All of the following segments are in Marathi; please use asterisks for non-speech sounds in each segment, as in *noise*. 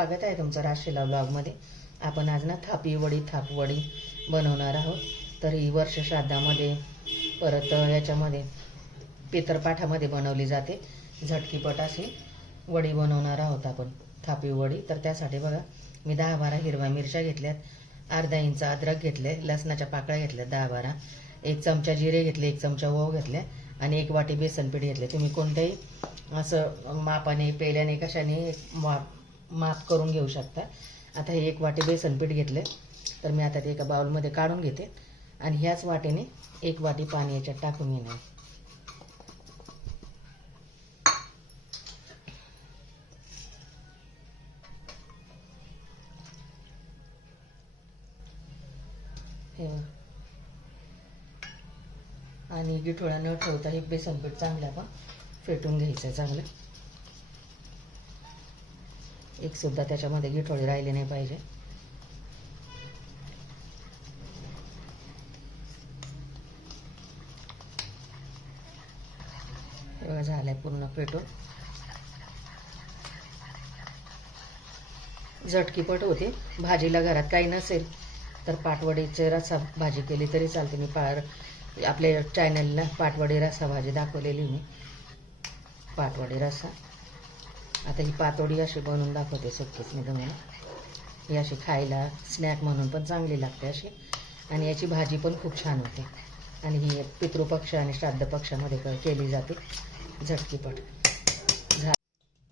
स्वागत आहे तुमचं राशीला ब्लॉगमध्ये. आपण आज ना थापी वडी थाप वडी बनवणार आहोत. तर ही वर्ष श्राद्धामध्ये परत याच्यामध्ये पितरपाठामध्ये बनवली जाते. झटकीपट अशी वडी बनवणार आहोत आपण थापी वडी. तर त्यासाठी बघा मी दहा बारा हिरव्या मिरच्या घेतल्यात अर्धा इंच अद्रक घेतले लसणाच्या पाकळ्या घेतल्या दहा बारा. एक चमचा जिरे घेतले एक चमचा ओव घेतल्या आणि एक वाटी बेसन पीठ घेतले. तुम्ही कोणत्याही असं मापाने पेल्याने कशाने माप माप करून घेऊ शकता. आता हे एक वाटी बेसन पीठ घेतले तर मी आता ते एका बाउलमध्ये काढून घेते आणि ह्याच वाटेने एक वाटी पाणी याच्यात टाकून घेणार. हे आणि गिठोळा न ठेवता हे बेसन पीठ चांगलं आपण फेटून घ्यायचं आहे चांगलं. एक सुद्धा त्याच्यामध्ये गिठोळी राहिले नाही पाहिजे. हे बघा झालंय पूर्ण पेटून. झटकीपट होते. भाजीला घरात काही नसेल तर पाटवडीचे रसा भाजी केली तरी चालते. मी पार आपल्या चॅनलला पाटवडी रसा भाजी दाखवलेली मी. पाटवडी रसा. आता ही पातोडी अशी बनवून दाखवते सुक्कीच मी तुम्हाला. ही अशी खायला स्नॅक म्हणून पण चांगली लागते अशी. आणि याची भाजी पण खूप छान होते. आणि ही पितृपक्ष आणि श्राद्ध पक्षामध्ये क- केली जाते. झटकीपट. झा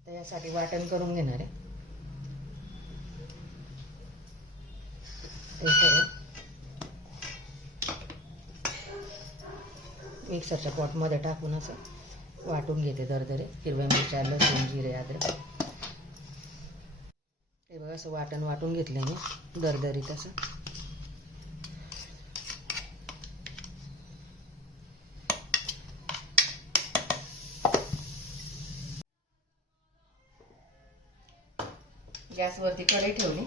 तर यासाठी वाटण करून घेणार आहे. ते सगळं मिक्सरच्या पॉटमध्ये टाकून असं वाटून घेते दरदरे हिरव्या मिरच्या लसूण जिरे अद्रक. हे बघा असं वाटण वाटून घेतलं मी. दरदरीत असं गॅसवरती कढई ठेवली.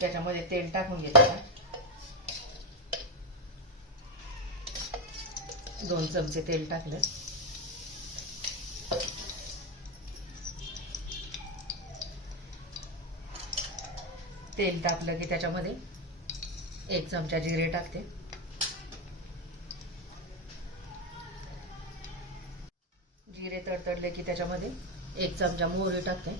त्याच्यामध्ये तेल टाकून घेतलं. दोन चमचे तेल टाकलं. तेल टाकलं की त्याच्यामध्ये एक चमचा जिरे टाकते. जिरे तडतडले की त्याच्यामध्ये एक चमचा मोहरी टाकते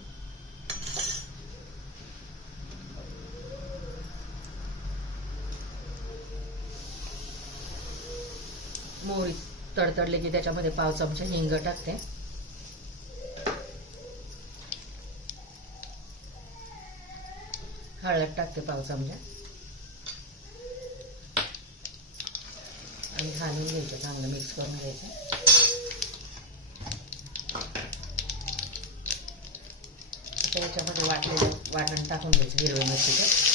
मोहरी तडतडले की त्याच्यामध्ये पाव चमचा हिंग टाकते. हळद टाकते पाव चमचा. आणि घालून घ्यायचं चांगलं मिक्स करून घ्यायचं. त्याच्यामध्ये वाटलेलं वाटण टाकून घ्यायचं हिरव्या मिरचीचं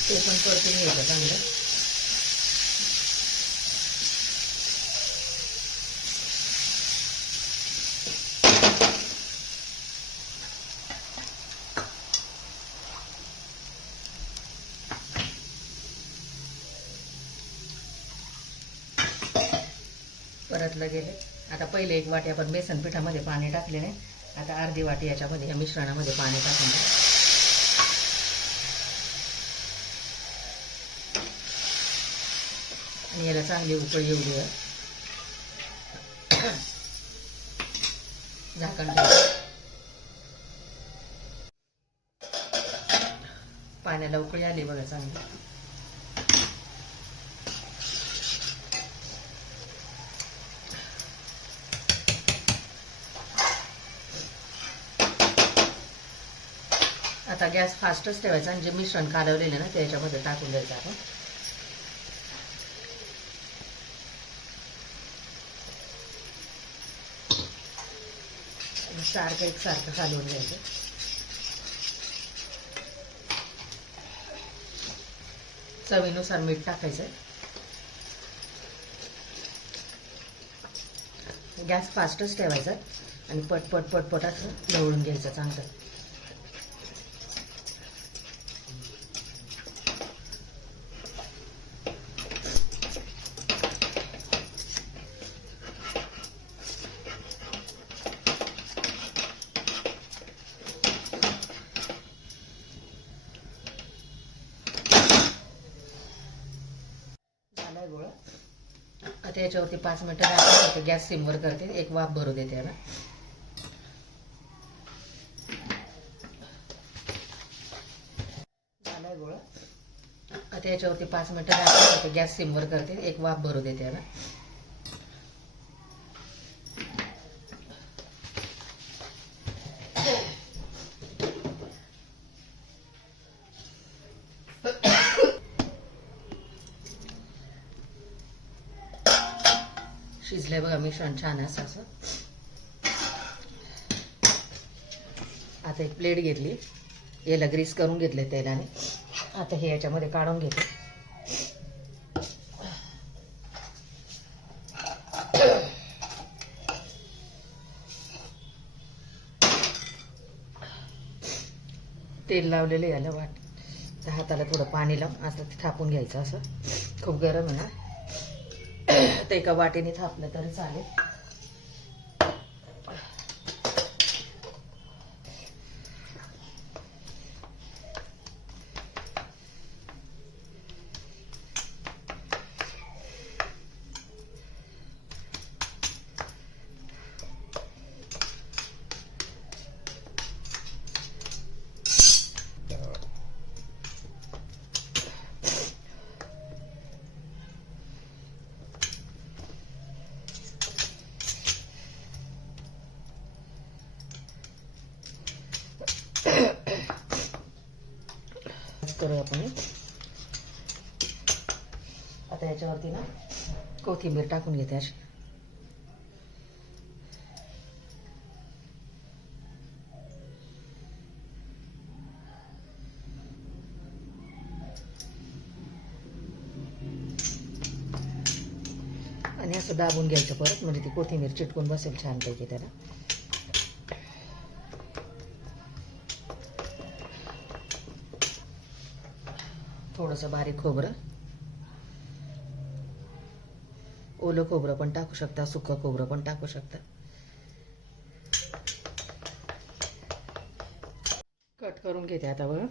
ते पण परतून घ्यायचं चांगलं परतलं गेले आता पहिले एक वाटी आपण बेसन पिठामध्ये पाणी टाकलेले आता अर्धी वाटी याच्यामध्ये या मिश्रणामध्ये पाणी टाकून आणि याला चांगली उकळी येऊ द्या झाकण पाण्याला उकळी आली बघा चांगली. आता गॅस फास्टच ठेवायचा आणि जे मिश्रण कालवलेलं ना त्याच्यामध्ये टाकून द्यायचं आपण. सारखं एक सारखं घालून घ्यायचं चवीनुसार मीठ टाकायचं गॅस फास्टच ठेवायचा आणि पटपट पटपट असं ढवळून घ्यायचं चांगलं. आता याच्यावरती पाच मिनटं गॅस सिमवर करते एक वाफ भरू देते याला. झालाय गोळा. आता याच्यावरती पाच मिनटं झाकण गॅस सिमवर करते एक वाफ भरू देते याला. शिजलंय बघा मिश्रण छान असं असं. आता एक प्लेट घेतली. याला ग्रीस करून घेतले तेलाने. आता हे याच्यामध्ये काढून घेते. तेल लावलेलं याला वाट. हाताला थोडं पाणी लावून असं ते थापून घ्यायचं असं. खूप गरम आहे ना. *coughs* ते एका वाटेने थापलं तरी चालेल. करू आपण आता याच्यावरती ना कोथिंबीर टाकून घेते अशी. आणि असं दाबून घ्यायचं परत म्हणजे ती कोथिंबीर चिटकून बसेल छानपैकी त्याला. थोडंसं बारीक खोबरं. ओलं खोबरं पण टाकू शकता सुकं खोबरं पण टाकू शकता. कट करून घेते आता बघ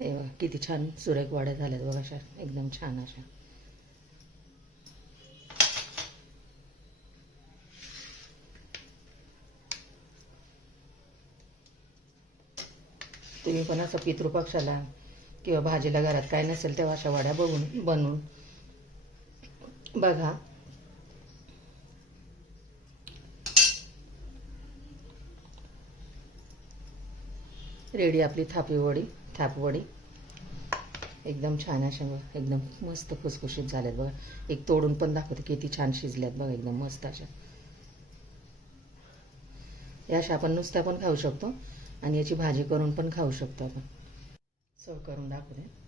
हे बघा किती छान सुरेख वाड्या झाल्यात बघा अशा एकदम छान अशा. तुम्ही पण असं पितृपक्षाला किंवा भाजीला घरात काय नसेल तेव्हा अशा वाड्या बघून बनवून बघा. रेडी आपली थापीवडी थापवडी. एकदम छान अशा बघ एकदम मस्त खुसखुशीत झाल्यात बघा. एक तोडून पण दाखवते किती छान शिजल्यात बघा एकदम मस्त अशा. या अशा आपण नुसत्या पण खाऊ शकतो आणि याची भाजी करून पण खाऊ शकतो आपण. सर्व करून दाखवते.